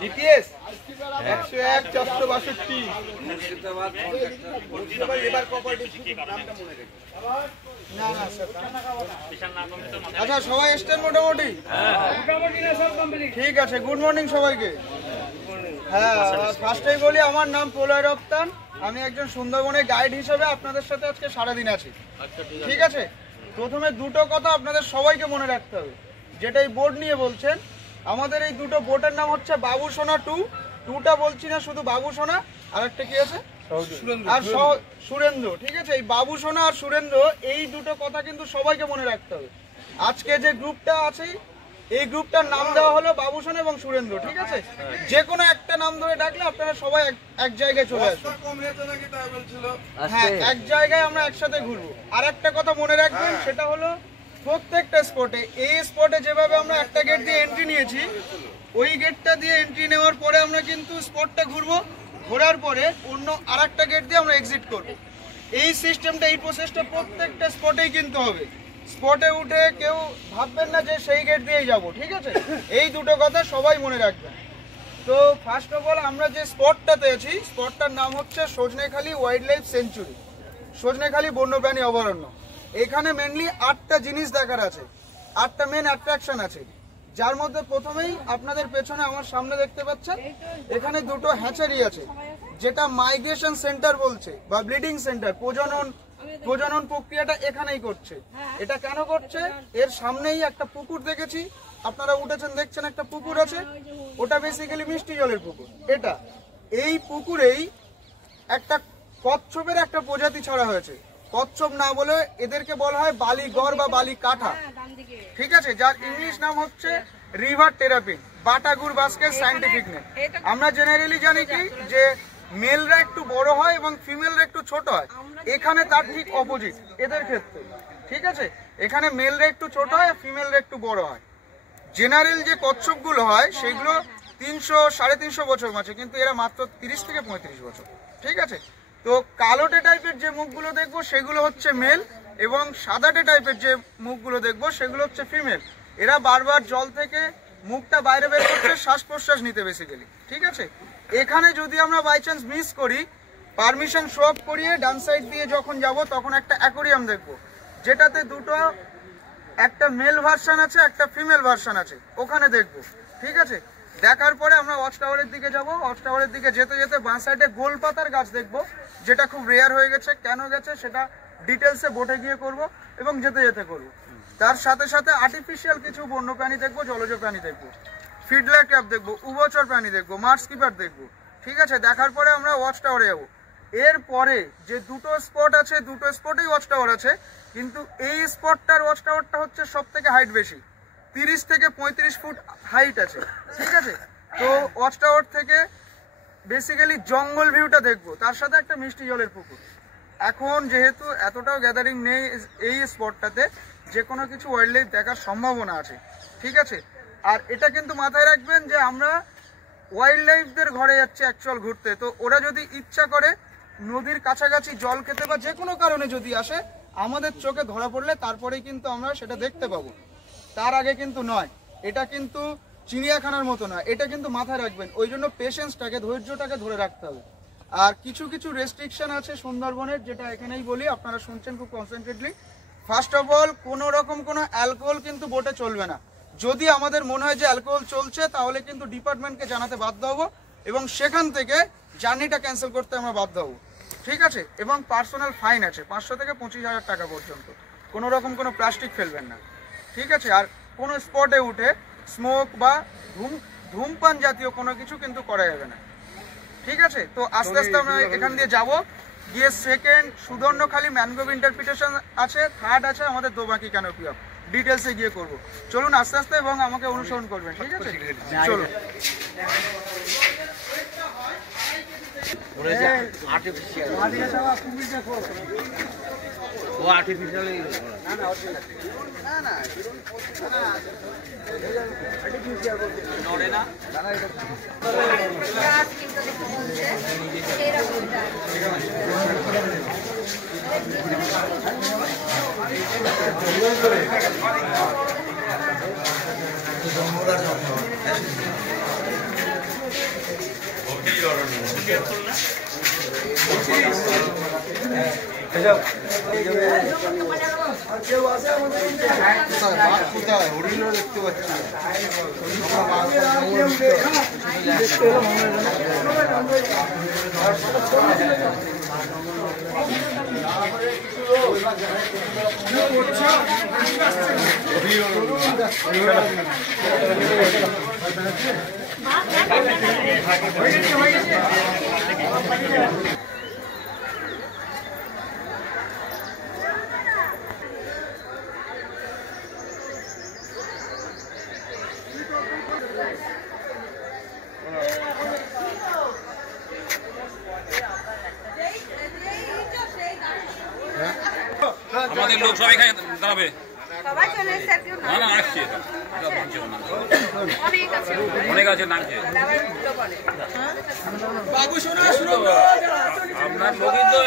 GPS 101 462 এবার cooperative নামটা মনে রেখো। না না স্যার আচ্ছা সবাই এসছেন মোটামুটি? মোটামুটি না সব কমপ্লিট। ঠিক আছে, গুড মর্নিং সবাইকে। হ্যাঁ, ফার্স্টেই বলি আমার নাম প্রলয় রপ্তান, আমি একজন সুন্দরবনের গাইড হিসেবে আপনাদের সাথে আজকে সারাদিন আছি। ঠিক আছে, প্রথমে দুটো কথা আপনাদের সবাইকে মনে রাখতে হবে, যেটা এই বোর্ড নিয়ে বলছেন। আমাদের এই দুটো বোটের নাম হচ্ছে বাবু সোনা 2, 2টা বলছি না, শুধু বাবু সোনা, আর একটা কি আছে আর সুরেন্দ্র। ঠিক আছে, এই বাবু সোনা আর সুরেন্দ্র এই দুটো কথা কিন্তু সবাইকে মনে রাখতে হবে। আজকে যে গ্রুপটা আছে এই গ্রুপটার নাম দেওয়া হলো বাবু সোনা এবং সুরেন্দ্র। ঠিক আছে, যে কোনো একটা নাম ধরে ডাকলে আপনারা সবাই এক জায়গায় চলে আসবেন। হ্যাঁ, এক জায়গায় আমরা একসাথে ঘুরবো। আর একটা কথা মনে রাখবেন, সেটা হলো প্রত্যেকটা স্পটে, এই স্পটে যেভাবে আমরা একটা গেট দিয়ে এন্ট্রি নিয়েছি, ওই গেটটা দিয়ে এন্ট্রি নেওয়ার পরে আমরা কিন্তু স্পটটা ঘুরবো, ঘোরার পরে অন্য আরেকটা গেট দিয়ে আমরা এক্সিট করব। এই সিস্টেমটা, এই প্রসেসটা প্রত্যেকটা স্পটেই কিন্তু হবে। স্পটে উঠে কেউ ভাববেন না যে সেই গেট দিয়েই যাব। ঠিক আছে, এই দুটো কথা সবাই মনে রাখবেন। তো ফার্স্ট অফ অল আমরা যে স্পটটাতে আছি, স্পটটার নাম হচ্ছে Sajnekhali wild life century, Sajnekhali বন্যপ্রাণী অভয়ারণ্য। এখানে মেনলি 8টা জিনিস দেখার আছে, 8টা মেন অ্যাট্রাকশন আছে, যার মধ্যে প্রথমেই আপনাদের পেছনে আমার সামনে দেখতে পাচ্ছেন এখানে দুটো হ্যাচারি আছে, যেটা মাইগ্রেশন সেন্টার বলছে বা ব্লিডিং সেন্টার। প্রজনন প্রক্রিয়াটা এখানেই করছে। এটা কেন করছে? এর সামনেই একটা পুকুর দেখেছি, আপনারা উঠেছেন দেখছেন একটা পুকুর আছে, ওটা বেসিক্যালি মিষ্টি জলের পুকুর। এটা এই পুকুরেই একটা কচ্ছপের একটা প্রজাতি ছাড়া হয়েছে। কচ্ছপ না বলে এদেরকে বলা হয় বালিগড় বা বালি কাঠা। ঠিক আছে, যার ইংলিশ নাম হচ্ছে river terrapin, Batagur বাস্কের scientific name. আমরা জেনারেলি জানি কি যে মেলরা একটু বড় হয় এবং ফিমেলরা একটু ছোট হয়, এখানে তার ঠিক অপোজিট এদের ক্ষেত্রে। ঠিক আছে, এখানে মেলরা একটু ছোট হয়, ফিমেলরা একটু বড় হয়। জেনারেল যে কচ্ছপগুলো হয় সেগুলো 300-350 বছর বাঁচে, কিন্তু এরা মাত্র 30 থেকে 35 বছর। ঠিক আছে, তো কালোটে টাইপের যে মুখগুলো দেখবো সেগুলো হচ্ছে মেল, এবং সাদাটে টাইপের যে মুখগুলো দেখবো সেগুলো হচ্ছে ফিমেল। এরা বারবার জল থেকে মুখটা বাইরে বের করছে শ্বাস প্রশ্বাস নিতে বেসিক্যালি। ঠিক আছে, এখানে যদি আমরা বাই চান্স মিস করি, পারমিশন শো অফ করিয়ে ডান সাইড দিয়ে যখন যাব তখন একটা অ্যাকোরিয়াম দেখবো, যেটাতে দুটো, একটা মেল ভার্সন আছে একটা ফিমেল ভার্সন আছে, ওখানে দেখবো। ঠিক আছে, দেখার পরে আমরা ওয়াচ টাওয়ারের দিকে যাব। ওয়াচ টাওয়ারের দিকে যেতে যেতে বাঁ সাইডে গোল পাতার গাছ দেখবো, যেটা খুব রেয়ার হয়ে গেছে। কেন গেছে সেটা ডিটেলসে বোটে গিয়ে করব এবং যেতে যেতে করব। তার সাথে সাথে আর্টিফিশিয়াল কিছু বন্যপ্রাণী দেখবো, জলজ প্রাণী দেখবো, ফিডলার ক্র্যাব দেখবো, উভচর প্রাণী দেখবো, মার্স কিপার দেখবো। ঠিক আছে, দেখার পরে আমরা ওয়াচ টাওয়ারে যাবো। এরপরে যে দুটো স্পট আছে, দুটো স্পটেই ওয়াচ টাওয়ার আছে, কিন্তু এই স্পটটার ওয়াচ টাওয়ারটা হচ্ছে সব থেকে হাইট বেশি, 30 থেকে 35 ফুট হাইট আছে। ঠিক আছে, তো ওয়াচ টাওয়ার থেকে বেসিক্যালি জঙ্গল ভিউটা দেখবো, তার সাথে একটা মিষ্টি জলের পুকুর। এখন যেহেতু এতটাও গ্যাদারিং নেই এই স্পটটাতে, যে কোনো কিছু ওয়াইল্ড লাইফ দেখার সম্ভাবনা আছে। ঠিক আছে, আর এটা কিন্তু মাথায় রাখবেন যে আমরা ওয়াইল্ড লাইফদের ঘরে যাচ্ছি অ্যাকচুয়াল ঘুরতে, তো ওরা যদি ইচ্ছা করে নদীর কাছাকাছি জল খেতে বা যে কোনো কারণে যদি আসে, আমাদের চোখে ধরা পড়লে তারপরেই কিন্তু আমরা সেটা দেখতে পাবো, তার আগে কিন্তু নয়। এটা কিন্তু চিড়িয়াখানার মতো না, এটা কিন্তু মাথায় রাখবেন। ওই জন্য পেশেন্সটাকে, ধৈর্যটাকে ধরে রাখতে হবে। আর কিছু কিছু রেস্ট্রিকশন আছে সুন্দরবনের, যেটা এখানেই বলি, আপনারা শুনছেন খুব কনসেন্ট্রেটলি। ফার্স্ট অফ অল, কোনো রকম কোনো অ্যালকোহল কিন্তু বোটে চলবে না। যদি আমাদের মনে হয় যে অ্যালকোহল চলছে, তাহলে কিন্তু ডিপার্টমেন্টকে জানাতে বাধ্য হব এবং সেখান থেকে জার্নিটা ক্যান্সেল করতে আমরা বাধ্য হব। ঠিক আছে, এবং পার্সোনাল ফাইন আছে 500 থেকে 25,000 টাকা পর্যন্ত। কোনো রকম কোনো প্লাস্টিক ফেলবেন না। ঠিক আছে, আর কোনো স্পটে উঠে স্মোক বা ধূমপান জাতীয় কোনো কিছু কিন্তু করা যাবে না। ঠিক আছে, তো আস্তে আস্তে আমরা এখান দিয়ে যাব, গিয়ে সেকেন্ড সুদর্ণখালি ম্যানগ্রোভ ইন্টারপ্রিটেশন আছে, থার্ড আছে আমাদের দোবাকি ক্যানোপি অফ, ডিটেলসে গিয়ে করব। চলুন আস্তে আস্তে, এবং আমাকে অনুসরণ করবেন। ঠিক আছে, চলুন। ও আর্টিফিশিয়াল না হরিণও দেখতে পাচ্ছি। আমাদের লোক সব এখানে দাঁড়াবে। সবাই চলে এসেছে, কেউ না না আসছে, অনেক আছে নামছে। বাবু শোনা শুরু আপনার লোকই তো